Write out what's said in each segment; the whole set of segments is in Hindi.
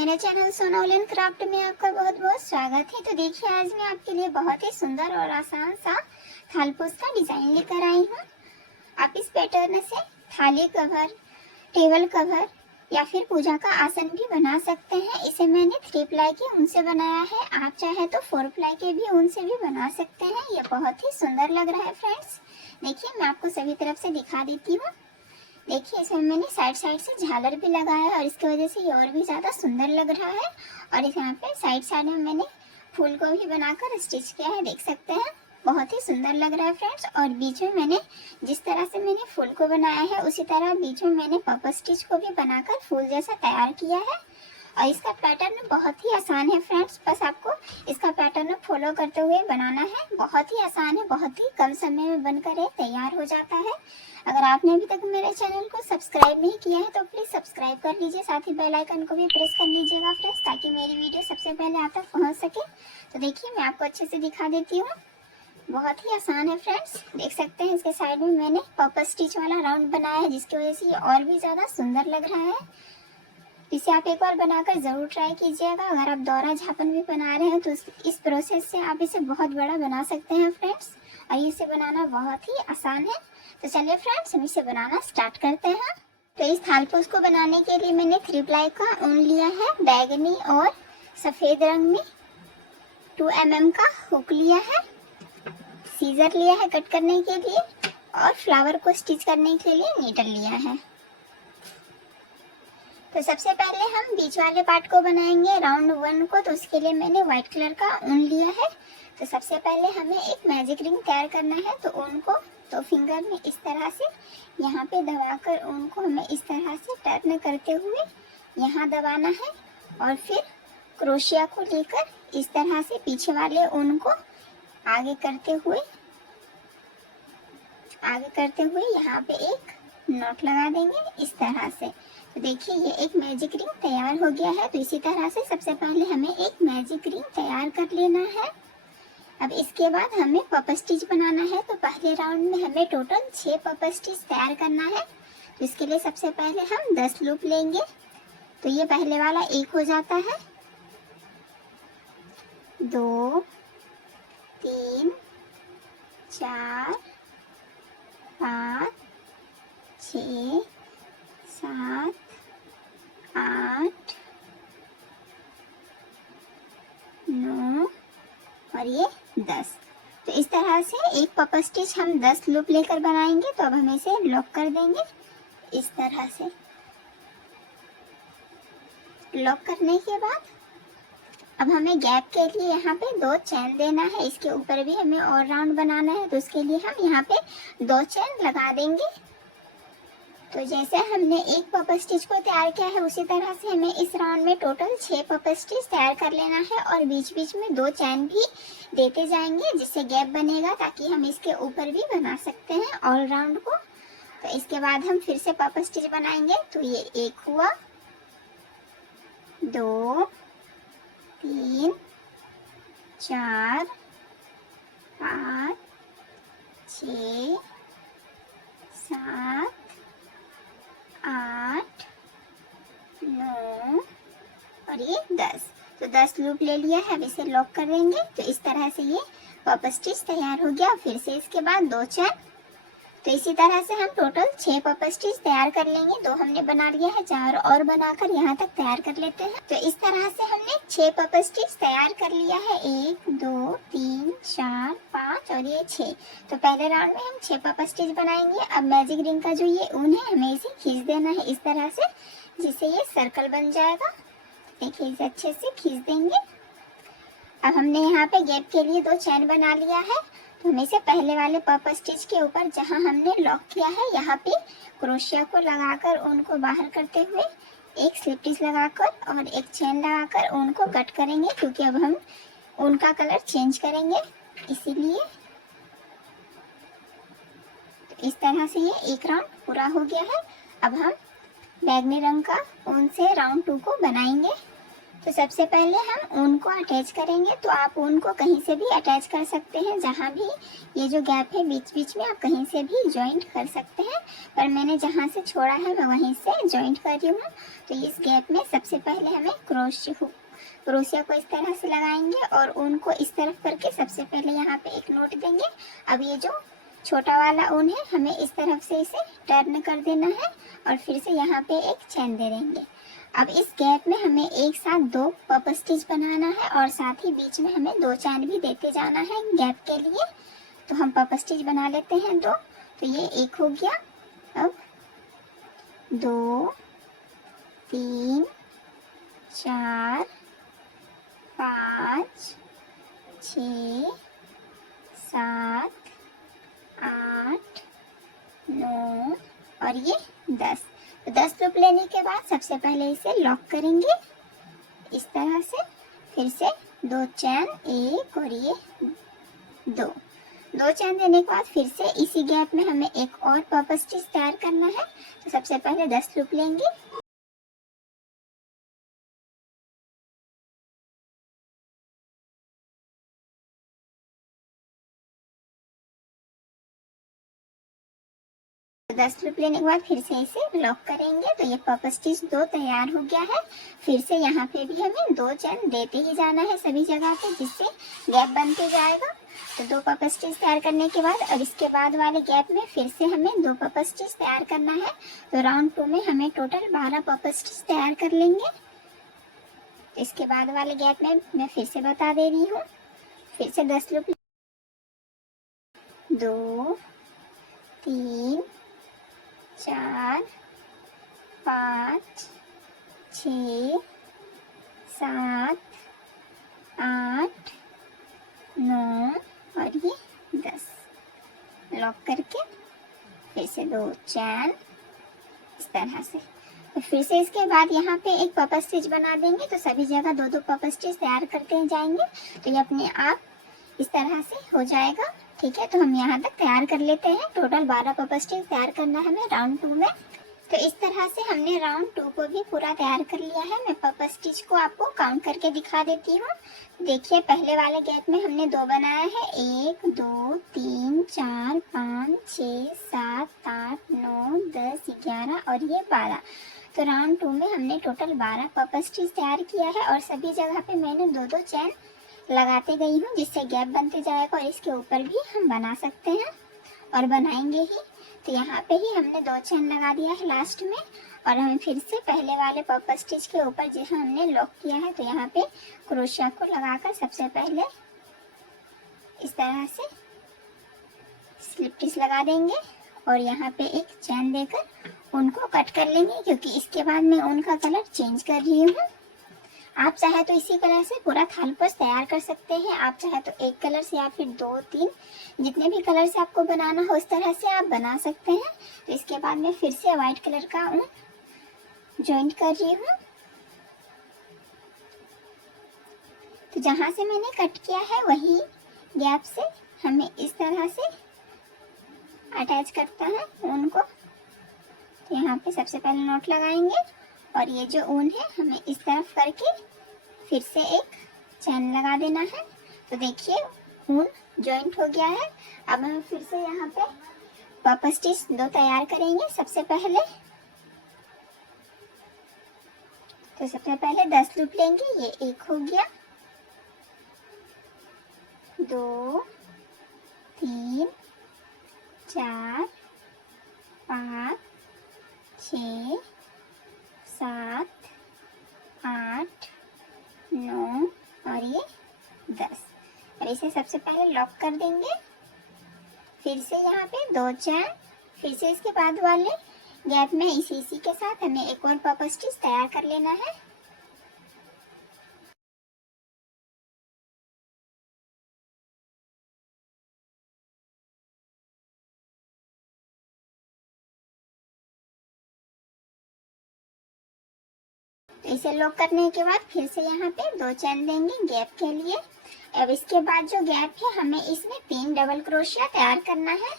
मेरे चैनल सोनाउलन क्राफ्ट में आपका बहुत बहुत स्वागत है। तो देखिए, आज मैं आपके लिए बहुत ही सुंदर और आसान सा थालपोस का डिजाइन लेकर आई हूँ। आप इस पैटर्न से थाली कवर, टेबल कवर या फिर पूजा का आसन भी बना सकते हैं। इसे मैंने 3 प्लाई के ऊन से बनाया है। आप चाहे तो 4 प्लाई के भी ऊन से भी बना सकते हैं। ये बहुत ही सुंदर लग रहा है फ्रेंड्स। देखिए, मैं आपको सभी तरफ से दिखा देती हूँ। देखिए, इसमें मैंने साइड साइड से झालर भी लगाया है और इसकी वजह से ये और भी ज़्यादा सुंदर लग रहा है। और इस यहाँ पे साइड साइड में मैंने फूल को भी बनाकर स्टिच किया है, देख सकते हैं। बहुत ही सुंदर लग रहा है फ्रेंड्स। और बीच में मैंने जिस तरह से मैंने फूल को बनाया है उसी तरह बीच में मैंने पप स्टिच को भी बनाकर फूल जैसा तैयार किया है। और इसका पैटर्न बहुत ही आसान है फ्रेंड्स, बस आपको इसका पैटर्न फॉलो करते हुए बनाना है। बहुत ही आसान है, बहुत ही कम समय में बनकर ये तैयार हो जाता है। अगर आपने अभी तक मेरे चैनल को सब्सक्राइब नहीं किया है तो प्लीज़ सब्सक्राइब कर लीजिए, साथ ही बेल आइकन को भी प्रेस कर लीजिएगा फ्रेंड्स, ताकि मेरी वीडियो सबसे पहले आप तक पहुँच सके। तो देखिए, मैं आपको अच्छे से दिखा देती हूँ। बहुत ही आसान है फ्रेंड्स, देख सकते हैं। इसके साइड में मैंने पर्पल स्टिच वाला राउंड बनाया है, जिसकी वजह से ये और भी ज़्यादा सुंदर लग रहा है। इसे आप एक बार बनाकर ज़रूर ट्राई कीजिएगा। अगर आप दौरा झापन भी बना रहे हैं तो इस प्रोसेस से आप इसे बहुत बड़ा बना सकते हैं फ्रेंड्स। और इसे बनाना बहुत ही आसान है। तो चलिए फ्रेंड्स, हम इसे बनाना स्टार्ट करते हैं। तो इस थालपोस को बनाने के लिए मैंने 3 प्लाई का ऊन लिया है, बैगनी और सफ़ेद रंग में। 2 mm का हुक लिया है, सीजर लिया है कट करने के लिए, और फ्लावर को स्टिच करने के लिए नीडल लिया है। तो सबसे पहले हम बीच वाले पार्ट को बनाएंगे, राउंड 1 को। तो उसके लिए मैंने व्हाइट कलर का ऊन लिया है। तो सबसे पहले हमें एक मैजिक रिंग तैयार करना है। तो ऊन को 2 फिंगर में इस तरह से यहाँ पे दबाकर ऊन को हमें इस तरह से टर्न करते हुए यहाँ दबाना है, और फिर क्रोशिया को लेकर इस तरह से पीछे वाले ऊन को आगे करते हुए यहाँ पे एक नॉट लगा देंगे इस तरह से। तो देखिए, ये एक मैजिक रिंग तैयार हो गया है। तो इसी तरह से सबसे पहले हमें एक मैजिक रिंग तैयार कर लेना है। अब इसके बाद हमें पप स्टिच बनाना है। तो पहले राउंड में हमें टोटल 6 पप स्टिच तैयार करना है। तो इसके लिए सबसे पहले हम 10 लूप लेंगे। तो ये पहले वाला 1 हो जाता है, 2, 3, 4, 5, 6, 7, 8, 9 और ये 10। तो इस तरह से एक पप स्टिच हम 10 लूप लेकर बनाएंगे। तो अब हम इसे लॉक कर देंगे इस तरह से। लॉक करने के बाद अब हमें गैप के लिए यहाँ पे 2 चैन देना है। इसके ऊपर भी हमें और राउंड बनाना है। तो उसके लिए हम यहाँ पे 2 चैन लगा देंगे। तो जैसे हमने एक पप स्टिच को तैयार किया है उसी तरह से हमें इस राउंड में टोटल 6 पप स्टिच तैयार कर लेना है, और बीच बीच में 2 चैन भी देते जाएंगे, जिससे गैप बनेगा, ताकि हम इसके ऊपर भी बना सकते हैं ऑल राउंड को। तो इसके बाद हम फिर से पप स्टिच बनाएंगे। तो ये 1 हुआ, 2, 3, 4, 5, 6, 7, 8, 9 और ये 10। तो 10 लूप ले लिया है। अब इसे लॉक कर देंगे। तो इस तरह से ये पप स्टिच तैयार हो गया। फिर से इसके बाद 2 चैन। तो इसी तरह से हम टोटल 6 पप स्टिच तैयार कर लेंगे। 2 हमने बना लिया है, 4 और बनाकर यहाँ तक तैयार कर लेते हैं। तो इस तरह से हमने 6 पप स्टिच तैयार कर लिया है, 1, 2, 3, 4, 5 और ये 6। तो पहले राउंड में हम 6 पप स्टिच बनाएंगे। अब मैजिक रिंग का जो ये ऊन है हमें इसे खींच देना है इस तरह से, जिससे ये सर्कल बन जाएगा। देखिए, इसे अच्छे से खींच देंगे। अब हमने यहाँ पे गैप के लिए 2 चैन बना लिया है। तो हमें से पहले वाले पप स्टिच के ऊपर जहाँ हमने लॉक किया है यहाँ पे क्रोशिया को लगाकर ऊन को बाहर करते हुए एक स्लिप स्टिच लगाकर और एक चैन लगाकर ऊन को कट करेंगे, क्योंकि अब हम ऊन का कलर चेंज करेंगे इसीलिए। तो इस तरह से ये एक राउंड पूरा हो गया है। अब हम बैगनी रंग का ऊन से राउंड 2 को बनाएंगे। तो सबसे पहले हम ऊन को अटैच करेंगे। तो आप ऊन को कहीं से भी अटैच कर सकते हैं, जहाँ भी ये जो गैप है बीच बीच में आप कहीं से भी जॉइंट कर सकते हैं, पर मैंने जहाँ से छोड़ा है मैं वहीं से जॉइंट कर रही हूँ। तो इस गैप में सबसे पहले हमें क्रोशिया को इस तरह से लगाएंगे और ऊन को इस तरफ करके सबसे पहले यहाँ पे एक नोट देंगे। अब ये जो छोटा वाला ऊन है हमें इस तरफ से इसे टर्न कर देना है और फिर से यहाँ पे एक चैन दे देंगे। अब इस गैप में हमें एक साथ 2 पफ स्टिच बनाना है और साथ ही बीच में हमें 2 चैन भी देते जाना है गैप के लिए। तो हम पफ स्टिच बना लेते हैं 2। तो ये एक हो गया। अब 2 3 4 5 6 7 8 9 और ये 10। तो 10 लूप लेने के बाद सबसे पहले इसे लॉक करेंगे इस तरह से, फिर से 2 चैन, एक और ये 2 चैन देने के बाद फिर से इसी गैप में हमें एक और पफ स्टिच तैयार करना है। तो सबसे पहले 10 लूप लेंगे, तो 10 लूप लेने के बाद फिर से इसे लॉक करेंगे। तो ये पफ स्टिच 2 तैयार हो गया है। फिर से यहाँ पे भी हमें 2 चैन देते ही जाना है सभी जगह पे, जिससे गैप बनते जाएगा। तो 2 पफ स्टिच तैयार करने के बाद अब इसके बाद वाले गैप में फिर से हमें 2 पफ स्टिच तैयार करना है। तो राउंड 2 में हमें टोटल 12 पफ स्टिच तैयार कर लेंगे। इसके बाद वाले गैप में मैं फिर से बता दे रही हूँ, फिर से 10 लूप, 2 3 4 5 6 7 8 9 और ये 10 लॉक करके फिर से 2 चैन इस तरह से। तो फिर से इसके बाद यहाँ पे एक पफ स्टिच बना देंगे। तो सभी जगह 2 पफ स्टिच तैयार करते जाएंगे। तो ये अपने आप इस तरह से हो जाएगा। ठीक है, तो हम यहाँ तक तैयार कर लेते हैं। टोटल 12 पफ स्टिच तैयार करना है हमें राउंड 2 में। तो इस तरह से हमने राउंड 2 को भी पूरा तैयार कर लिया है। मैं पफ स्टिच को आपको काउंट करके दिखा देती हूँ। देखिए, पहले वाले गैप में हमने 2 बनाया है, 1 2 3 4 5 6 7 8 9 10 11 और ये 12। तो राउंड 2 में हमने टोटल 12 पफ स्टिच तैयार किया है और सभी जगह पे मैंने 2 चैन लगाते गई हूँ, जिससे गैप बनते जाएगा। और इसके ऊपर भी हम बना सकते हैं और बनाएंगे ही। तो यहाँ पे ही हमने 2 चैन लगा दिया है लास्ट में और हमें फिर से पहले वाले पफ स्टिच के ऊपर जहाँ हमने लॉक किया है, तो यहाँ पे क्रोशिया को लगाकर सबसे पहले इस तरह से स्लिप स्टिच लगा देंगे और यहाँ पे एक चैन देकर उनको कट कर लेंगे, क्योंकि इसके बाद मैं उनका कलर चेंज कर रही हूँ। आप चाहे तो इसी कलर से पूरा थालपोश तैयार कर सकते हैं। आप चाहे तो एक कलर से या फिर 2-3 जितने भी कलर से आपको बनाना हो उस तरह से आप बना सकते हैं। तो इसके बाद मैं फिर से व्हाइट कलर का ऊन जॉइंट कर रही हूँ। तो जहाँ से मैंने कट किया है वही गैप से हमें इस तरह से अटैच करता है ऊन को। तो यहाँ पे सबसे पहले नोट लगाएंगे और ये जो ऊन है हमें इस तरफ करके फिर से एक चैन लगा देना है। तो देखिए, ऊन जॉइंट हो गया है। अब हम फिर से यहाँ पे पफ स्टिच 2 तैयार करेंगे सबसे पहले। तो सबसे पहले 10 लूप लेंगे, ये एक हो गया, 2 3 4 5 6 7 8 9 और ये 10। और इसे सबसे पहले लॉक कर देंगे। फिर से यहाँ पे 2 चैन, फिर से इसके बाद वाले गैप में इसी के साथ हमें एक और पफ स्टिच तैयार कर लेना है। तो इसे लॉक करने के बाद फिर से यहाँ पे 2 चैन देंगे गैप के लिए। अब इसके बाद जो गैप है हमें इसमें 3 डबल क्रोशिया तैयार करना है।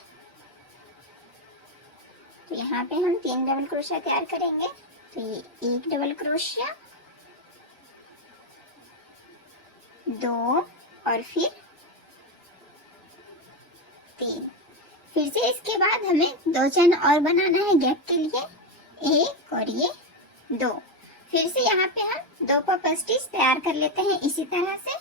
तो यहाँ पे हम 3 डबल क्रोशिया तैयार करेंगे। तो ये 1 डबल क्रोशिया, 2 और फिर 3। फिर से इसके बाद हमें 2 चेन और बनाना है गैप के लिए, 1 और ये 2। फिर से यहाँ पे हम 2 पॉप स्टिच तैयार कर लेते हैं इसी तरह से।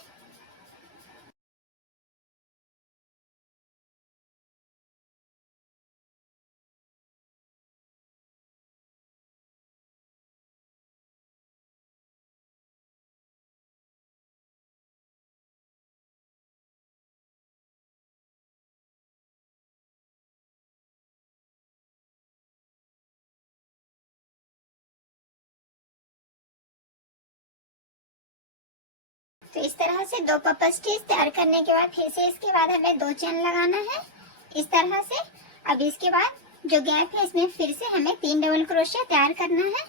तो इस तरह से 2 पॉप स्टिच तैयार करने के बाद फिर से इसके बाद हमें 2 चेन लगाना है इस तरह से। अब इसके बाद जो गैप है इसमें फिर से हमें 3 डबल क्रोशिया तैयार करना है,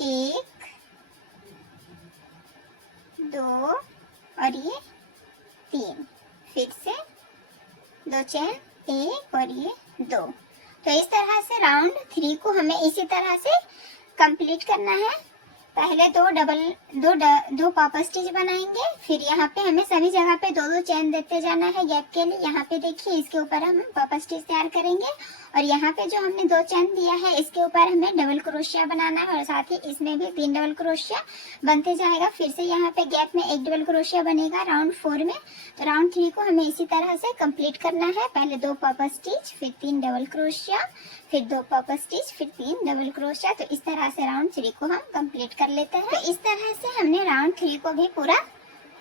1 2 और ये 3। फिर से 2 चेन, 1 और ये 2। तो इस तरह से राउंड 3 को हमें इसी तरह से कंप्लीट करना है। पहले दो पॉप स्टिच बनाएंगे, फिर यहाँ पे हमें सभी जगह पे 2 चेन देते जाना है गैप के लिए। यहाँ पे देखिए इसके ऊपर हम पॉप स्टिच तैयार करेंगे और यहाँ पे जो हमने 2 चेन दिया है इसके ऊपर हमें डबल क्रोशिया बनाना है और साथ ही इसमें भी 3 डबल क्रोशिया बनते जाएगा। फिर से यहाँ पे गैप में 1 डबल क्रोशिया बनेगा राउंड 4 में। तो राउंड 3 को हमें इसी तरह से कंप्लीट करना है, पहले 2 पॉप स्टिच, फिर 3 डबल क्रोशिया, फिर 2 पॉप स्टिच, फिर 3 डबल क्रोशिया। तो इस तरह से राउंड 3 को हम कंप्लीट कर लेते हैं। तो इस तरह से हमने राउंड 3 को भी पूरा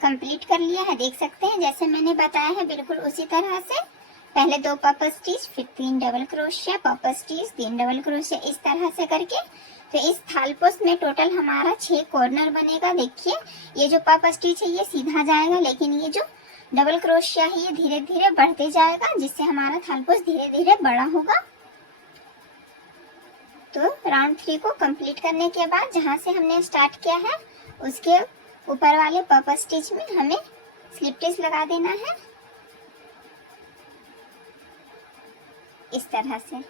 कंप्लीट कर लिया है, देख सकते हैं जैसे मैंने बताया है बिल्कुल उसी तरह से। पहले 2 पॉप स्टिच, फिर 3 double crochet, pop stitch, 3 double crochet, इस तरह से करके। तो इस थाल पोस्ट में टोटल हमारा 6 कॉर्नर बनेगा। देखिए ये जो पॉप स्टिच है ये सीधा जाएगा, लेकिन ये जो डबल क्रोशिया है ये धीरे धीरे बढ़ते जाएगा, जिससे हमारा थाल पोस्ट धीरे धीरे बड़ा होगा। तो राउंड 3 को कंप्लीट करने के बाद जहाँ से हमने स्टार्ट किया है उसके ऊपर वाले पॉप स्टिच में हमें स्लिप स्टिच लगा देना है इस तरह से।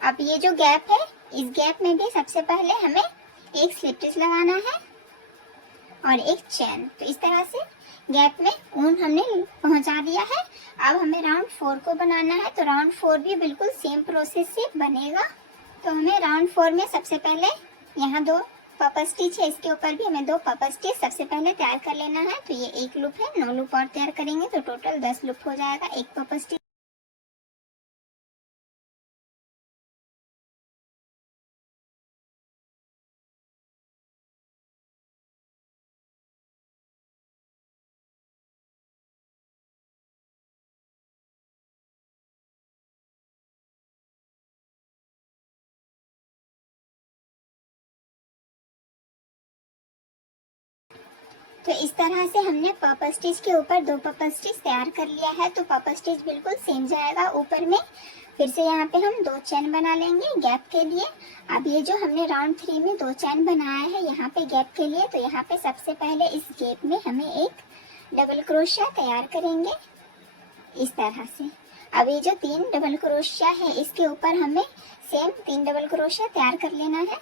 अब ये जो गैप है इस गैप में भी सबसे पहले हमें एक स्लिप स्टिच लगाना है और एक चेन। तो इस तरह से गैप में ऊन हमने पहुंचा दिया है। अब हमें राउंड 4 को बनाना है। तो राउंड 4 भी बिल्कुल सेम प्रोसेस से बनेगा। तो हमें राउंड 4 में सबसे पहले यहाँ 2 पॉप स्टिच है, इसके ऊपर भी हमें 2 पॉप स्टिच सबसे पहले तैयार कर लेना है। तो ये 1 लूप है, 9 लूप और तैयार करेंगे तो टोटल 10 लूप हो जाएगा एक पॉप स्टिच। तो इस तरह से हमने पॉप स्टिच के ऊपर 2 पॉप स्टिच तैयार कर लिया है। तो पॉप स्टिच बिल्कुल सेम जाएगा ऊपर में। फिर से यहाँ पे हम 2 चेन बना लेंगे गैप के लिए। अब ये जो हमने राउंड 3 में 2 चेन बनाया है यहाँ पे गैप के लिए, तो यहाँ पे सबसे पहले इस गैप में हमें एक डबल क्रोशिया तैयार करेंगे इस तरह से। अब ये जो 3 डबल क्रोशिया है इसके ऊपर हमें सेम 3 डबल क्रोशिया तैयार कर लेना है,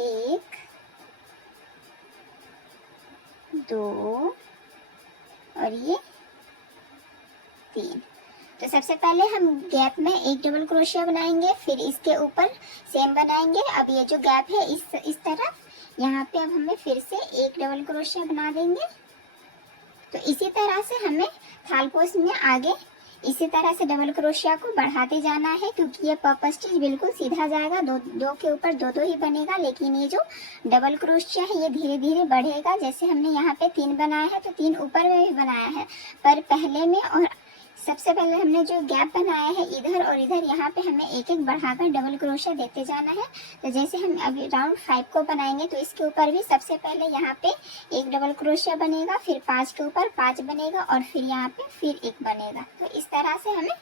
1 2 और ये 3। तो सबसे पहले हम गैप में एक डबल क्रोशिया बनाएंगे, फिर इसके ऊपर सेम बनाएंगे। अब ये जो गैप है इस तरफ यहाँ पे अब हमें फिर से एक डबल क्रोशिया बना देंगे। तो इसी तरह से हमें थाल पोस्ट में आगे इसी तरह से डबल क्रोशिया को बढ़ाते जाना है, क्योंकि ये पॉप स्टिच बिल्कुल सीधा जाएगा, दो के ऊपर दो ही बनेगा। लेकिन ये जो डबल क्रोशिया है ये धीरे धीरे बढ़ेगा। जैसे हमने यहाँ पे 3 बनाया है तो 3 ऊपर में भी बनाया है, पर पहले में और सबसे पहले हमने जो गैप बनाया है इधर और इधर यहाँ पे हमें एक एक बढ़ाकर डबल क्रोशिया देते जाना है। तो जैसे हम अभी राउंड 5 को बनाएंगे तो इसके ऊपर भी सबसे पहले यहाँ पे एक डबल क्रोशिया बनेगा, फिर 5 के ऊपर 5 बनेगा और फिर यहाँ पे फिर एक बनेगा। तो इस तरह से हमें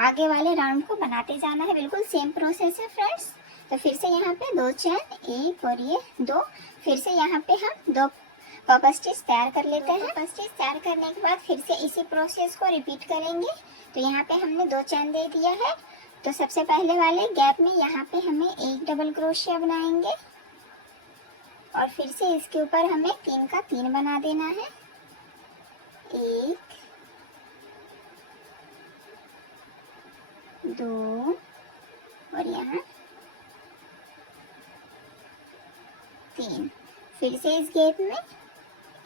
आगे वाले राउंड को बनाते जाना है। बिल्कुल सेम प्रोसेस है फ्रेंड्स। तो फिर से यहाँ पे 2 चेन, 1 और ये 2। फिर से यहाँ पे हम 2 पॉप स्टिच तैयार कर लेते हैं। पॉप स्टिच तैयार करने के बाद फिर से इसी प्रोसेस को रिपीट करेंगे। तो यहाँ पे हमने 2 चेन दे दिया है। तो सबसे पहले वाले गैप में यहाँ पे हमें एक डबल क्रोशिया बनाएंगे और फिर से इसके ऊपर हमें 3 का 3 बना देना है। 1 2 और यहाँ 3। फिर से इस गैप में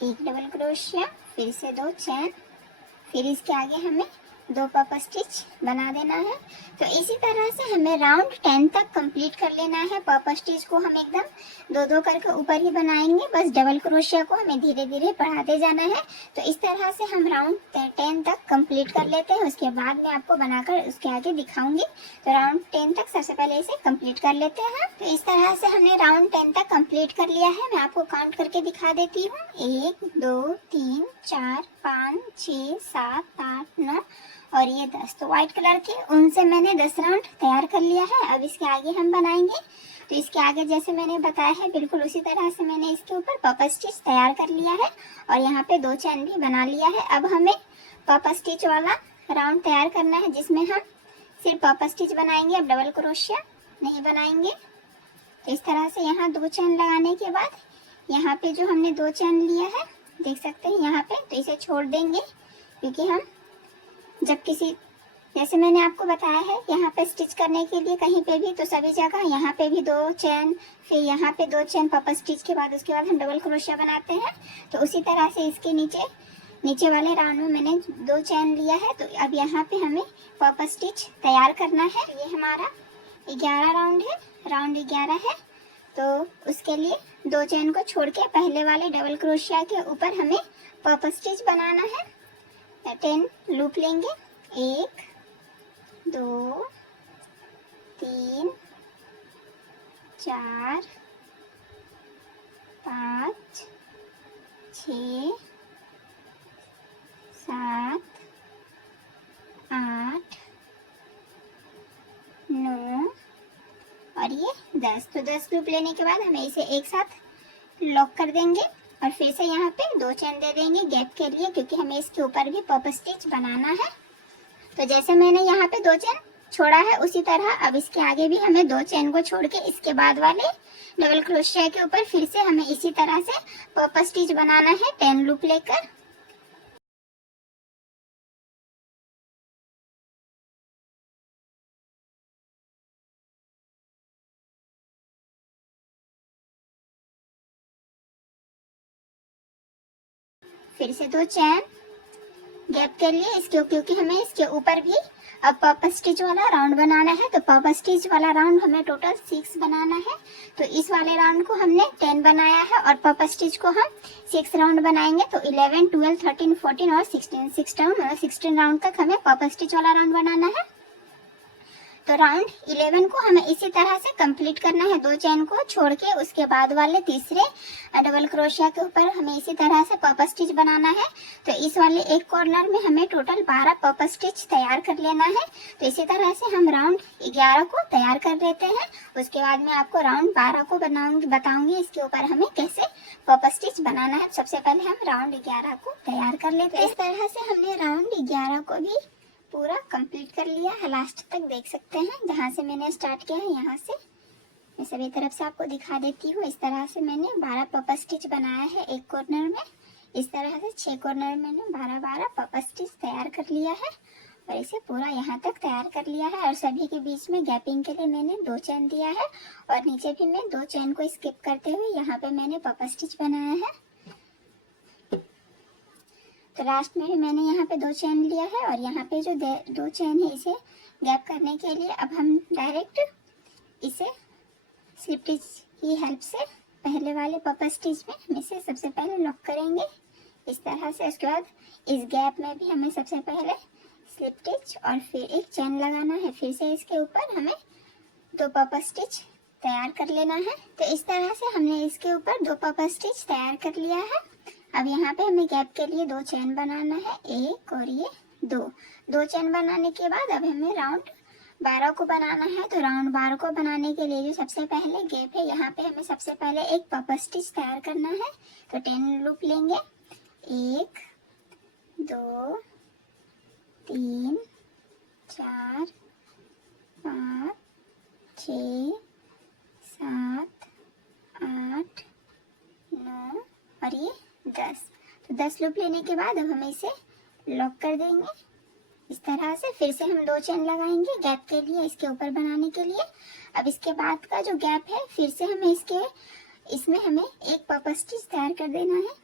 एक डबल क्रोशिया, फिर से 2 चैन, फिर इसके आगे हमें 2 पफ स्टिच बना देना है। तो इसी तरह से हमें राउंड 10 तक कंप्लीट कर लेना है। पफ स्टिच को हम एकदम 2-2 करके ऊपर ही बनाएंगे, बस डबल क्रोशिया को हमें धीरे धीरे बढ़ाते जाना है। तो इस तरह से हम राउंड 10 तक कंप्लीट कर लेते हैं, उसके बाद मैं आपको बनाकर उसके आगे दिखाऊंगी। तो राउंड 10 तक सबसे पहले इसे कंप्लीट कर लेते हैं। तो इस तरह से हमने राउंड 10 तक कंप्लीट कर लिया है। मैं आपको काउंट करके दिखा देती हूँ। 1 2 3 4 5 6 7 8 9 और ये 10। तो व्हाइट कलर के ऊन से मैंने 10 राउंड तैयार कर लिया है। अब इसके आगे हम बनाएंगे। तो इसके आगे जैसे मैंने बताया है बिल्कुल उसी तरह से मैंने इसके ऊपर पफ स्टिच तैयार कर लिया है और यहाँ पे 2 चैन भी बना लिया है। अब हमें पफ स्टिच वाला राउंड तैयार करना है, जिसमें हम सिर्फ पफ स्टिच बनाएंगे, अब डबल क्रोशिया नहीं बनाएंगे। तो इस तरह से यहाँ 2 चैन लगाने के बाद यहाँ पे जो हमने 2 चैन लिया है देख सकते हैं यहाँ पे, तो इसे छोड़ देंगे, क्योंकि हम जब किसी जैसे मैंने आपको बताया है यहाँ पे स्टिच करने के लिए कहीं पे भी, तो सभी जगह यहाँ पे भी 2 चैन, फिर यहाँ पे 2 चैन पफ स्टिच के बाद उसके बाद हम डबल क्रोशिया बनाते हैं। तो उसी तरह से इसके नीचे वाले राउंड में मैंने 2 चैन लिया है। तो अब यहाँ पे हमें पफ स्टिच तैयार करना है। ये हमारा 11 राउंड है, राउंड 11 है। तो उसके लिए 2 चैन को छोड़ के पहले वाले डबल क्रोशिया के ऊपर हमें पफ स्टिच बनाना है। 10 लूप लेंगे, 1 2 3 4 5 6 7 8 9 और ये 10। तो 10 लूप लेने के बाद हमें इसे एक साथ लॉक कर देंगे और फिर से यहाँ पे 2 चैन दे देंगे गैप के लिए, क्योंकि हमें इसके ऊपर भी पफ स्टिच बनाना है। तो जैसे मैंने यहाँ पे 2 चैन छोड़ा है उसी तरह अब इसके आगे भी हमें 2 चैन को छोड़ के इसके बाद वाले डबल क्रोशिया के ऊपर फिर से हमें इसी तरह से पफ स्टिच बनाना है 10 लूप लेकर। फिर से 2 चैन गैप के लिए इसके, क्योंकि हमें इसके ऊपर भी अब पफ स्टिच वाला राउंड बनाना है। तो पफ स्टिच वाला राउंड हमें टोटल 6 बनाना है। तो इस वाले राउंड को हमने 10 बनाया है और पफ स्टिच को हम 6 राउंड बनाएंगे। तो 11 12 13 14 और 16 राउंड तक हमें पफ स्टिच वाला राउंड बनाना है। तो राउंड 11 को हमें इसी तरह से कंप्लीट करना है, 2 चैन को छोड़ के उसके बाद वाले तीसरे डबल क्रोशिया के ऊपर हमें इसी तरह से पफ स्टिच बनाना है। तो इस वाले एक कॉर्नर में हमें टोटल 12 पफ स्टिच तैयार कर लेना है। तो इसी तरह से हम राउंड 11 को तैयार कर लेते हैं, उसके बाद मैं आपको राउंड 12 को बताऊंगी इसके ऊपर हमें कैसे पफ स्टिच बनाना है। सबसे पहले हम राउंड 11 को तैयार कर लेते हैं। इस तरह से हमने राउंड 11 को भी पूरा कंप्लीट कर लिया है, लास्ट तक देख सकते हैं जहाँ से मैंने स्टार्ट किया है। यहाँ से मैं सभी तरफ से आपको दिखा देती हूँ। इस तरह से मैंने 12 पफ स्टिच बनाया है एक कॉर्नर में, इस तरह से 6 कॉर्नर में मैंने 12 पफ स्टिच तैयार कर लिया है और इसे पूरा यहाँ तक तैयार कर लिया है। और सभी के बीच में गैपिंग के लिए मैंने 2 चैन दिया है और नीचे भी मैं 2 चैन को स्किप करते हुए यहाँ पे मैंने पफ स्टिच बनाया है। तो लास्ट में भी मैंने यहाँ पे 2 चैन लिया है और यहाँ पे जो 2 चैन है इसे गैप करने के लिए अब हम डायरेक्ट इसे स्लिप स्टिच की हेल्प से पहले वाले पफ स्टिच में हम इसे सबसे पहले लॉक करेंगे इस तरह से। उसके बाद इस गैप में भी हमें सबसे पहले स्लिप स्टिच और फिर एक चैन लगाना है, फिर से इसके ऊपर हमें 2 पफ स्टिच तैयार कर लेना है। तो इस तरह से हमने इसके ऊपर 2 पफ स्टिच तैयार कर लिया है। अब यहाँ पे हमें गैप के लिए 2 चैन बनाना है, एक और ये 2 चैन बनाने के बाद अब हमें राउंड 12 को बनाना है। तो राउंड 12 को बनाने के लिए जो सबसे पहले गैप है यहाँ पे हमें सबसे पहले एक पफ स्टिच तैयार करना है। तो 10 लूप लेंगे, 1 2 3 4 5 6 7 8 10 लूप लेने के बाद अब हम इसे लॉक कर देंगे इस तरह से। फिर से हम 2 चेन लगाएंगे गैप के लिए, इसके ऊपर बनाने के लिए। अब इसके बाद का जो गैप है फिर से हमें इसमें हमें एक पफ स्टिच तैयार कर देना है।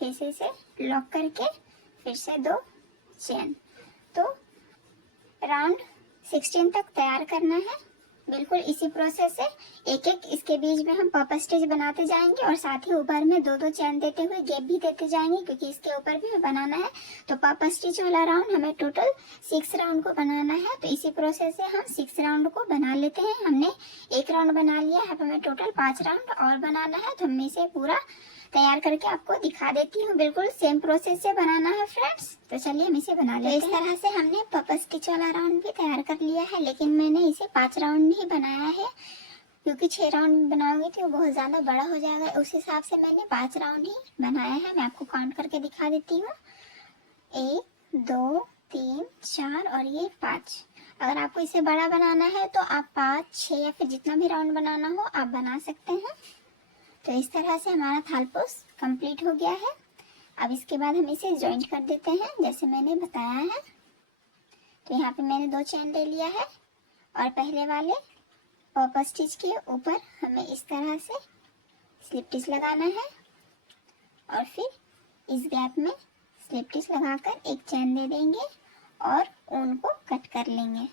फिर से इसे लॉक करके फिर से 2 चेन। तो राउंड 16 तक तैयार करना है। बिल्कुल इसी प्रोसेस से एक एक इसके बीच में हम पफ स्टिच बनाते जाएंगे और साथ ही ऊपर में 2-2 चेन देते हुए गैप भी देते जाएंगे, क्योंकि इसके ऊपर भी बनाना है। तो पफ स्टिच वाला राउंड हमें टोटल 6 राउंड को बनाना है। तो इसी प्रोसेस से हम 6 राउंड को बना लेते हैं। हमने 1 राउंड बना लिया है, अब हमें टोटल 5 राउंड और बनाना है। तो हम इसे पूरा तैयार करके आपको दिखा देती हूँ। बिल्कुल सेम प्रोसेस से बनाना है फ्रेंड्स। तो चलिए हम इसे बना लेते हैं। इस तरह से हमने पफ स्टिच वाला राउंड भी तैयार कर लिया है, लेकिन मैंने इसे 5 राउंड ही बनाया है, क्योंकि 6 राउंड बनाऊंगी तो बहुत ज़्यादा बड़ा हो जाएगा। उस हिसाब से मैंने 5 राउंड ही बनाया है। मैं आपको काउंट करके दिखा देती हूँ। 1 2 3 4 और ये 5। अगर आपको इसे बड़ा बनाना है तो आप 5 6 या फिर जितना भी राउंड बनाना हो आप बना सकते हैं। तो इस तरह से हमारा थालपोस कंप्लीट हो गया है। अब इसके बाद हम इसे जॉइंट कर देते हैं जैसे मैंने बताया है। तो यहाँ पे मैंने 2 चेन ले लिया है और पहले वाले पफ स्टिच के ऊपर हमें इस तरह से स्लिप स्टिच लगाना है और फिर इस गैप में स्लिप स्टिच लगाकर एक चेन दे देंगे और ऊन को कट कर लेंगे।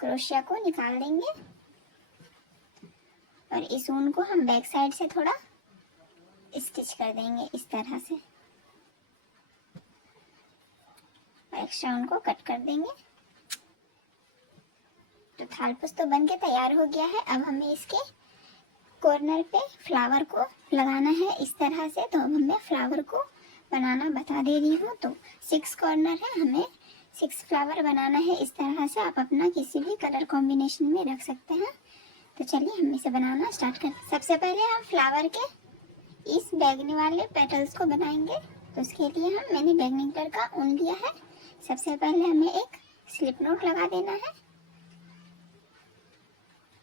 क्रोशिया को निकाल देंगे और इस ऊन को हम बैक साइड से थोड़ा स्टिच कर देंगे इस तरह से। एक्स्ट्रा ऊन को कट कर देंगे। तो थालपोस तो बनके तैयार हो गया है। अब हमें इसके कॉर्नर पे फ्लावर को लगाना है इस तरह से। तो अब हमें फ्लावर को बनाना बता दे रही हूँ। तो 6 कॉर्नर है, हमें 6 फ्लावर बनाना है इस तरह से। आप अपना किसी भी कलर कॉम्बिनेशन में रख सकते हैं। तो चलिए हम इसे बनाना स्टार्ट करते हैं। सबसे पहले हम फ्लावर के इस बैगनी वाले पेटल्स को बनाएंगे। तो उसके लिए मैंने बैगनी कलर का ऊन लिया है। सबसे पहले हमें एक स्लिप नॉट लगा देना है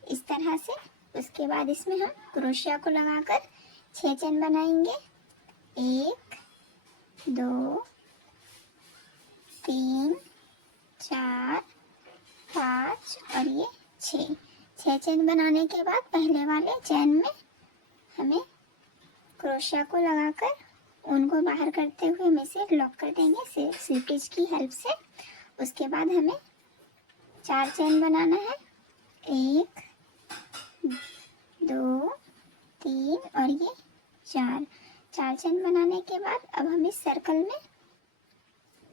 इस तरह से। उसके बाद इसमें हम क्रोशिया को लगाकर 6 चेन बनाएंगे। 1 2 3 4 5 और ये 6 चेन बनाने के बाद पहले वाले चेन में हमें क्रोशिया को लगाकर उनको बाहर करते हुए हम इसे लॉक कर देंगे स्लिप स्टिच की हेल्प से। उसके बाद हमें 4 चेन बनाना है। 1 2 3 और ये 4 चेन बनाने के बाद अब हम इस सर्कल में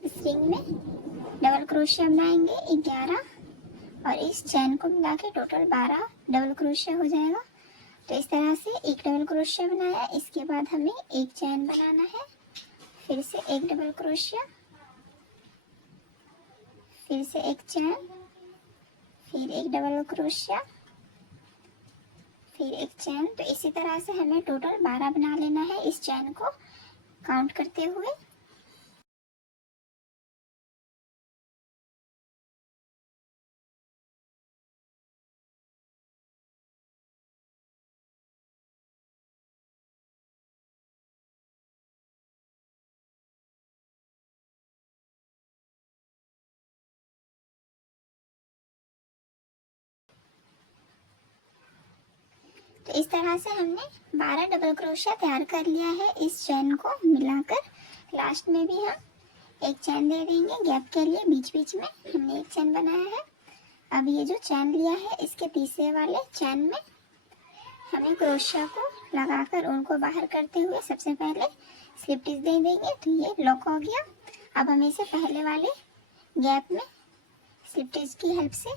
इस रिंग में डबल क्रोशिया बनाएंगे 11 और इस चेन को मिला के टोटल 12 डबल क्रोशिया हो जाएगा। तो इस तरह से एक डबल क्रोशिया बनाया। इसके बाद हमें एक चेन बनाना है, फिर से एक डबल क्रोशिया, फिर से एक चेन, फिर एक डबल क्रोशिया, फिर एक चेन। तो इसी तरह से हमें टोटल 12 बना लेना है इस चेन को काउंट करते हुए। तो इस तरह से हमने 12 डबल क्रोशिया तैयार कर लिया है इस चेन को मिलाकर। लास्ट में भी हम एक चेन दे देंगे गैप के लिए। बीच बीच में हमने एक चेन बनाया है। अब ये जो चेन लिया है इसके तीसरे वाले चेन में हमें क्रोशिया को लगाकर उनको बाहर करते हुए सबसे पहले स्लिप स्टिच दे देंगे। तो ये लॉक हो गया। अब हम इसे पहले वाले गैप में स्लिप स्टिच की हेल्प से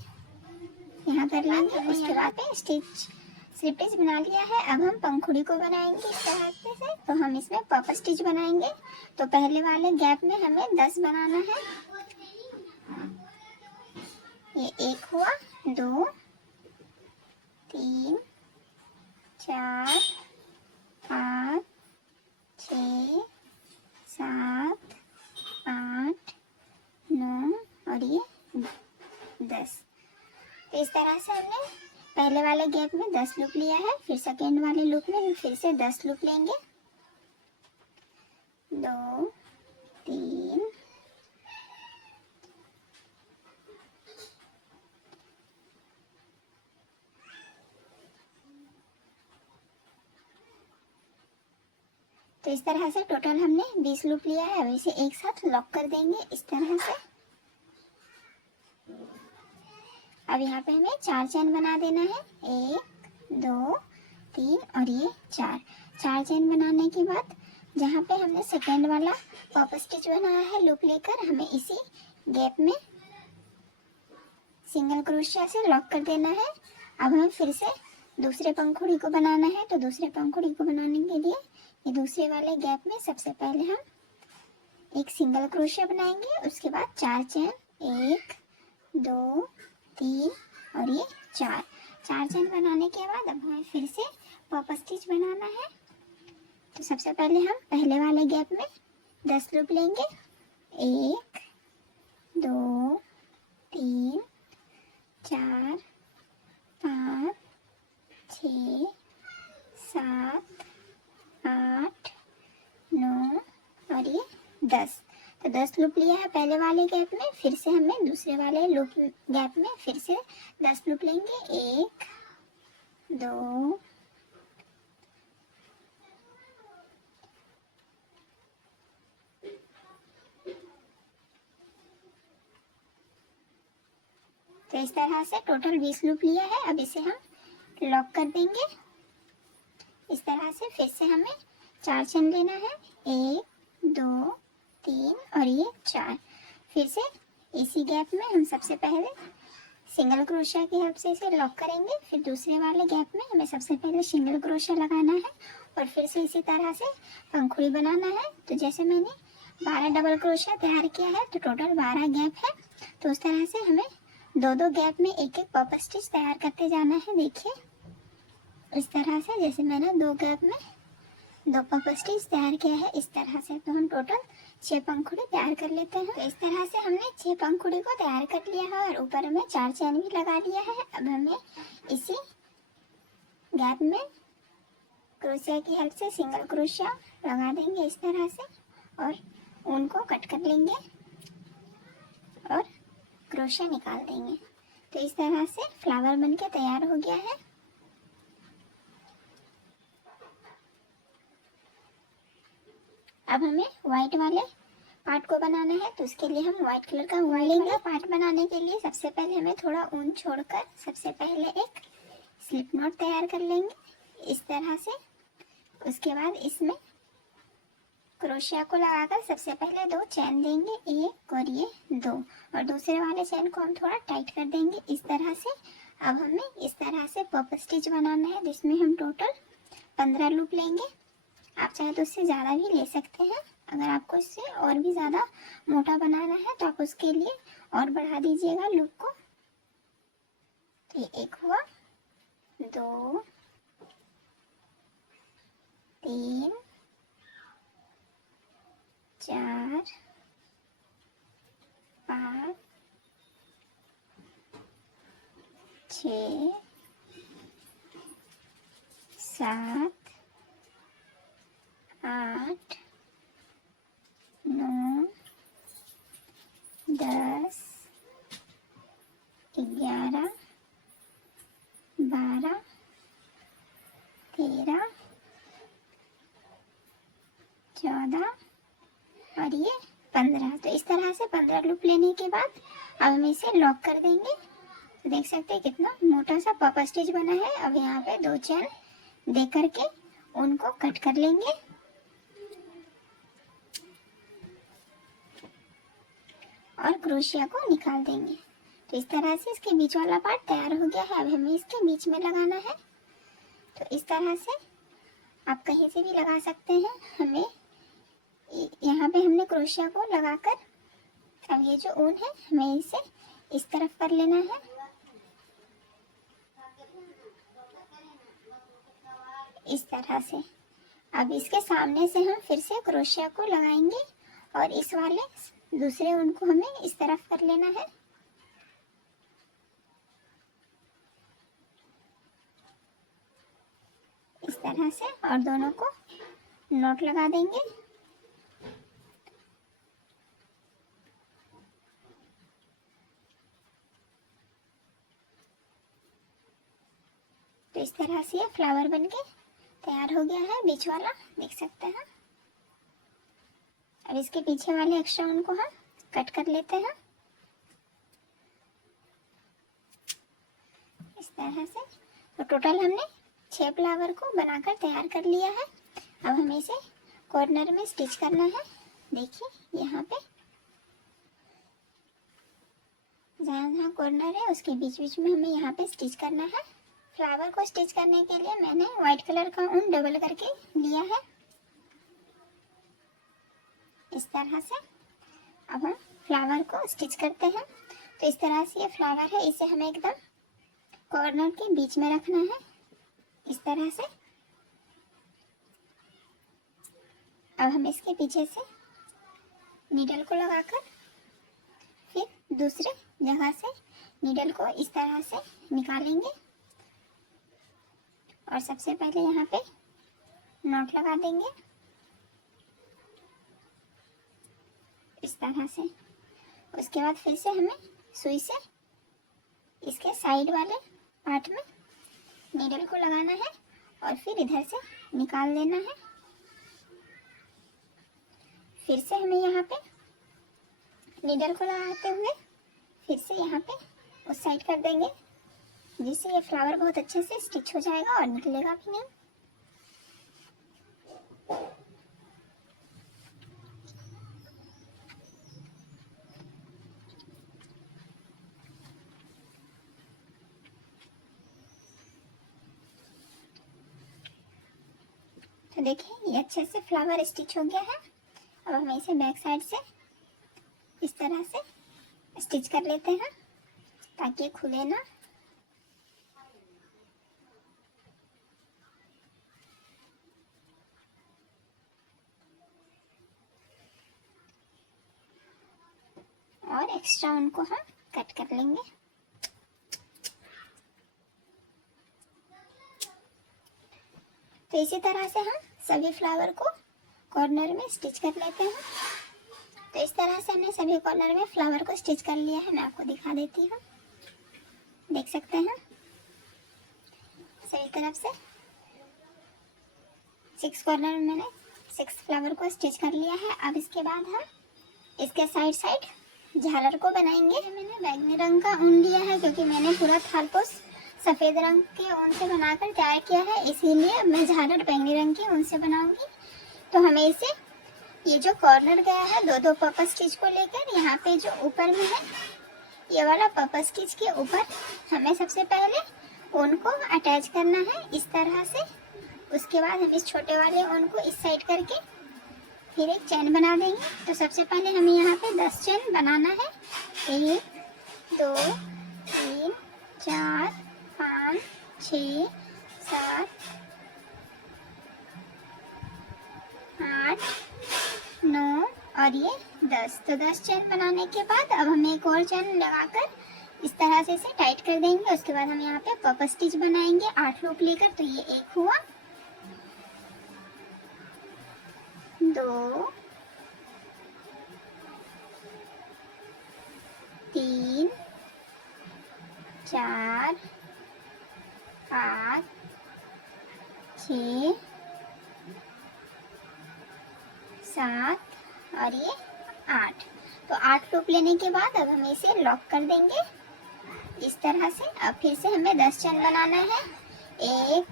यहाँ कर लेंगे। उसके बाद पे स्लिप स्टिच बना लिया है। अब हम पंखुड़ी को बनाएंगे इस तरह से। तो हम इसमें पफ स्टिच बनाएंगे। तो पहले वाले गैप में हमें 10 बनाना है। ये 1 हुआ, 2 3 4 5 6 7 10। तो इस तरह से हमने पहले वाले गैप में 10 लूप लिया है, फिर सेकेंड वाले लूप में फिर से 10 लूप लेंगे। 2 3 तो इस तरह से टोटल हमने 20 लूप लिया है। अब इसे एक साथ लॉक कर देंगे इस तरह से। अब यहाँ पे हमें 4 चेन बना देना है, 1 2 3 और ये 4 चेन बनाने के बाद जहाँ पे हमने सेकेंड वाला पॉप स्टिच बनाया है लूप लेकर, हमें इसी गैप में सिंगल क्रोशिया से लॉक कर देना है। अब हमें फिर से दूसरे पंखुड़ी को बनाना है, तो दूसरे पंखुड़ी को बनाने के लिए ये दूसरे वाले गैप में सबसे पहले हम एक सिंगल क्रोशिया बनाएंगे, उसके बाद 4 चेन, 1 2 3 और ये 4 चेन बनाने के बाद अब हमें फिर से पॉप स्टिच बनाना है। तो सबसे पहले हम पहले वाले गैप में 10 लूप लेंगे, 1 2 3 4 5 6 7 8 9 और ये 10। तो 10 लूप लिया है पहले वाले गैप में, फिर से हमें दूसरे वाले लूप गैप में फिर से 10 लूप लेंगे, 1 2 तो इस तरह से टोटल 20 लूप लिया है। अब इसे हम लॉक कर देंगे इस तरह से। फिर से हमें 4 चेन लेना है, 1 2 3 और ये 4। फिर से इसी गैप में हम सबसे पहले सिंगल क्रोशिया की हेल्प से इसे लॉक करेंगे, फिर दूसरे वाले गैप में हमें सबसे पहले सिंगल क्रोशिया लगाना है और फिर से इसी तरह से पंखुड़ी बनाना है। तो जैसे मैंने 12 डबल क्रोशिया तैयार किया है, तो टोटल 12 गैप है। तो उस तरह से हमें 2 गैप में एक पॉप स्टिच तैयार करते जाना है। देखिए इस तरह से, जैसे मैंने 2 गैप में 2 पॉप स्टिच तैयार किया है इस तरह से। तो हम टोटल 6 पंखुड़ी तैयार कर लेते हैं। तो इस तरह से हमने 6 पंखुड़ी को तैयार कर लिया है और ऊपर में 4 चैन भी लगा लिया है। अब हमें इसी गैप में क्रोशिया की हेल्प से सिंगल क्रोशिया लगा देंगे इस तरह से और ऊन को कट कर लेंगे और क्रोशिया निकाल देंगे। तो इस तरह से फ्लावर बनके तैयार हो गया है। अब हमें व्हाइट वाले पार्ट को बनाना है, तो उसके लिए हम व्हाइट कलर का ऊन लेंगे। पार्ट बनाने के लिए सबसे पहले हमें थोड़ा ऊन छोड़कर सबसे पहले एक स्लिप नॉट तैयार कर लेंगे इस तरह से। उसके बाद इसमें क्रोशिया को लगाकर सबसे पहले 2 चैन देंगे, 1 और ये 2, और दूसरे वाले चैन को हम थोड़ा टाइट कर देंगे इस तरह से। अब हमें इस तरह से पॉप स्टिच बनाना है, जिसमें हम टोटल 15 लूप लेंगे। आप चाहे तो उससे ज़्यादा भी ले सकते हैं। अगर आपको इससे और भी ज़्यादा मोटा बनाना है तो आप उसके लिए और बढ़ा दीजिएगा लूप को। तो ये 1 हुआ, 2 3 4 5 6 7 8 9 10 11 12 13 14 और ये 15। तो इस तरह से 15 लूप लेने के बाद अब हम इसे लॉक कर देंगे। तो देख सकते हैं कितना मोटा सा पॉप स्टिच बना है। अब यहाँ पे 2 चैन दे करके उनको कट कर लेंगे और क्रोशिया को निकाल देंगे। तो इस तरह से इसके बीच वाला पार्ट तैयार हो गया है। अब हमें इसके बीच में लगाना है। तो इस तरह से आप कहीं से भी लगा सकते हैं। हमें यहाँ पे हमने क्रोशिया को लगाकर अब ये जो ऊन है हमें इसे इस तरफ कर लेना है। इस तरह से अब इसके सामने से हम फिर से क्रोशिया को लगाएंगे और इस वाले दूसरे ऊन को हमें इस तरफ कर लेना है। तरह से, और दोनों को नॉट लगा देंगे। तो इस तरह से ये फ्लावर बनके तैयार हो गया है, बीच वाला देख सकते हैं। अब इसके पीछे वाले एक्स्ट्रा उनको हम कट कर लेते हैं इस तरह से। तो टोटल हमने 6 फ्लावर को बनाकर तैयार कर लिया है। अब हमें इसे कॉर्नर में स्टिच करना है। देखिए यहाँ पे जहाँ जहाँ कॉर्नर है उसके बीच बीच में हमें यहाँ पे स्टिच करना है। फ्लावर को स्टिच करने के लिए मैंने व्हाइट कलर का ऊन डबल करके लिया है इस तरह से। अब हम फ्लावर को स्टिच करते हैं। तो इस तरह से ये फ्लावर है, इसे हमें एकदम कॉर्नर के बीच में रखना है इस तरह से। अब हम इसके पीछे से नीडल को लगाकर फिर दूसरे जगह से नीडल को इस तरह से निकालेंगे और सबसे पहले यहाँ पे नॉट लगा देंगे इस तरह से। उसके बाद फिर से हमें सुई से इसके साइड वाले पार्ट में नीडल को लगाना है और फिर इधर से निकाल देना है। फिर से हमें यहाँ पे नीडल को लगाते हुए फिर से यहाँ पे उस साइड कर देंगे, जिससे ये फ्लावर बहुत अच्छे से स्टिच हो जाएगा और निकलेगा भी नहीं। तो देखिए ये अच्छे से फ्लावर स्टिच हो गया है। अब हम इसे बैक साइड से इस तरह से स्टिच कर लेते हैं ताकि ये खुले ना। और एक्स्ट्रा उनको हम कट कर लेंगे। तो इसी तरह से हम सभी फ्लावर को कॉर्नर में स्टिच कर लेते हैं। तो इस तरह से हमने सभी कॉर्नर में फ्लावर को स्टिच कर लिया है। मैं आपको दिखा देती हूँ, देख सकते हैं सभी तरफ से 6 कॉर्नर में मैंने 6 फ्लावर को स्टिच कर लिया है। अब इसके बाद हम इसके साइड साइड झालर को बनाएंगे। मैंने बैंगनी रंग का ऊन लिया है क्योंकि मैंने पूरा थालपोस सफ़ेद रंग के ऊन से बनाकर तैयार किया है, इसीलिए मैं झालर बैंगनी रंग के ऊन से बनाऊंगी। तो हमें इसे ये जो कॉर्नर गया है 2-2 पर्पल स्टिच को लेकर यहाँ पे जो ऊपर में है ये वाला पर्पल स्टिच के ऊपर हमें सबसे पहले ऊन को अटैच करना है इस तरह से। उसके बाद हम इस छोटे वाले ऊन को इस साइड करके फिर एक चैन बना देंगे। तो सबसे पहले हमें यहाँ पे 10 चैन बनाना है। 1 2 3 4 5 6 7 8 9 और ये 10। तो 10 चैन बनाने के बाद अब हमें एक और चैन लगाकर इस तरह से इसे टाइट कर देंगे। उसके बाद हम यहाँ पे पर्पल स्टिच बनाएंगे 8 लूप लेकर। तो ये 1 हुआ, 2 3 4 5 6 7 और ये 8। तो 8 लूप लेने के बाद अब हम इसे लॉक कर देंगे इस तरह से। अब फिर से हमें 10 चैन बनाना है। 1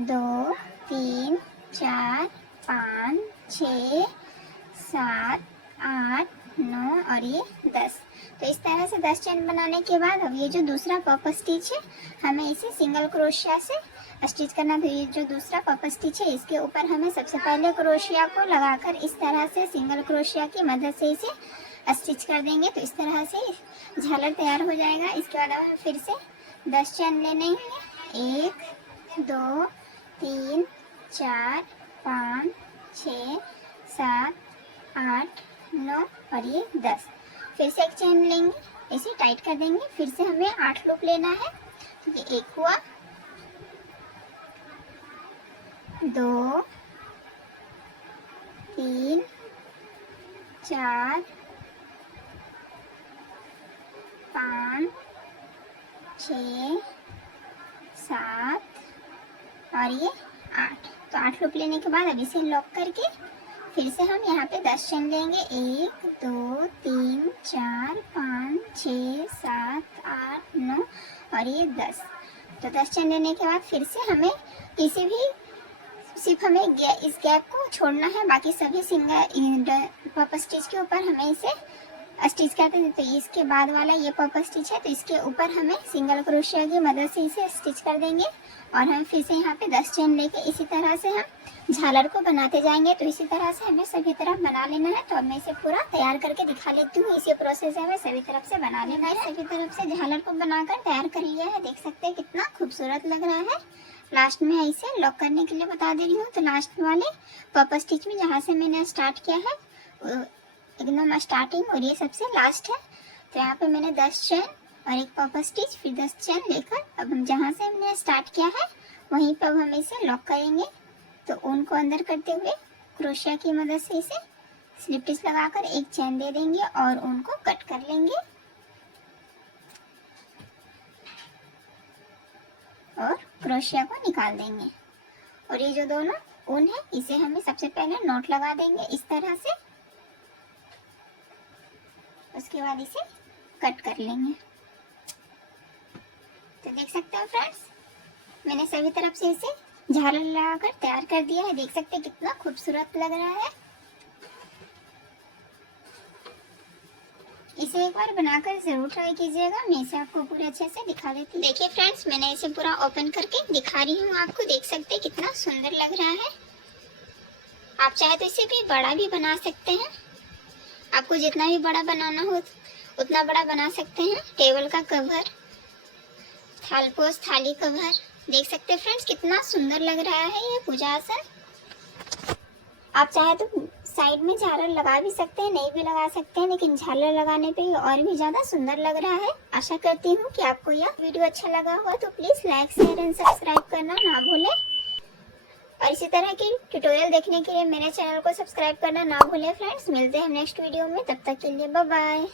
2 3 4 5 6 7 8 9 और ये 10। तो इस तरह से 10 चैन बनाने के बाद अब ये जो दूसरा पर्पल स्टिच है हमें इसे सिंगल क्रोशिया से स्टिच करना। तो ये जो दूसरा पर्पल स्टिच है इसके ऊपर हमें सबसे पहले क्रोशिया को लगाकर इस तरह से सिंगल क्रोशिया की मदद से इसे स्टिच कर देंगे। तो इस तरह से झालर तैयार हो जाएगा। इसके बाद हमें फिर से 10 चैन लेने हैं। 1 2 3 4 5 6 7 8 9 और ये 10। फिर से एक चैन लेंगे, इसे टाइट कर देंगे। फिर से हमें 8 लूप लेना है। तो ये 1 हुआ, 2 3 4 5 6 7 और ये 8। तो 8 लूप लेने के बाद अब इसे लॉक करके फिर से हम यहाँ पे 10 चेन लेंगे। 1 2 3 4 5 6 7 8 9 और ये 10। तो 10 चेन लेने के बाद फिर से हमें किसी भी सिर्फ हमें इस गैप को छोड़ना है, बाकी सभी सिंगल पर्पल स्टिच के ऊपर हमें इसे स्टिच करते हैं। तो इसके बाद वाला ये पर्पल स्टिच है, तो इसके ऊपर हमें सिंगल क्रोशिया की मदद से इसे स्टिच कर देंगे और हम फिर से यहाँ पे 10 चेन लेके इसी तरह से हम झालर को बनाते जाएंगे। तो इसी तरह से हमें सभी तरफ बना लेना है। तो अब मैं इसे पूरा तैयार करके दिखा लेती हूँ। इसी प्रोसेस है, हमें सभी तरफ से बना लेना है। सभी तरफ से झालर को बनाकर तैयार कर लिया है। देख सकते हैं कितना खूबसूरत लग रहा है। लास्ट में इसे लॉक करने के लिए बता दे रही हूँ। तो लास्ट वाले पर्पल स्टिच में जहाँ से मैंने स्टार्ट किया है एकदम स्टार्टिंग और ये सबसे लास्ट है, तो यहाँ पे मैंने 10 चेन और एक पर्पल स्टिच फिर 10 चेन लेकर अब हम जहाँ से हमने स्टार्ट किया है वहीं पर हम इसे लॉक करेंगे। तो ऊन को अंदर करते हुए क्रोशिया की मदद से इसे स्लिप स्टिच लगाकर एक चेन दे देंगे और ऊन को कट कर लेंगे और क्रोशिया को निकाल देंगे। और ये जो दोनों ऊन है इसे हमें सबसे पहले नॉट लगा देंगे इस तरह से, उसके बाद इसे कट कर लेंगे। तो देख सकते हैं फ्रेंड्स, मैंने सभी तरफ से इसे झालर लगाकर तैयार कर दिया है। देख सकते हैं कितना खूबसूरत लग रहा है। इसे एक बार बनाकर जरूर ट्राई कीजिएगा। मैं इसे आपको पूरे अच्छे से दिखा देती हूँ। देखिए फ्रेंड्स, मैंने इसे पूरा ओपन करके दिखा रही हूँ आपको। देख सकते हैं कितना सुंदर लग रहा है। आप चाहे तो इसे भी बड़ा भी बना सकते हैं। आपको जितना भी बड़ा बनाना हो उतना बड़ा बना सकते हैं। टेबल का कवर, थालपोस, थाली कवर, देख सकते हैं फ्रेंड्स कितना सुंदर लग रहा है ये पूजा आसन। आप चाहे तो साइड में झालर लगा भी सकते हैं, नहीं भी लगा सकते हैं, लेकिन झालर लगाने पे और भी ज़्यादा सुंदर लग रहा है। आशा करती हूँ कि आपको यह वीडियो अच्छा लगा होगा। तो please like, share and subscribe करना ना भूलें और इसी तरह की ट्यूटोरियल देखने के लिए मेरे चैनल को सब्सक्राइब करना ना भूलें फ्रेंड्स। मिलते हैं नेक्स्ट वीडियो में, तब तक के लिए बाय बाय।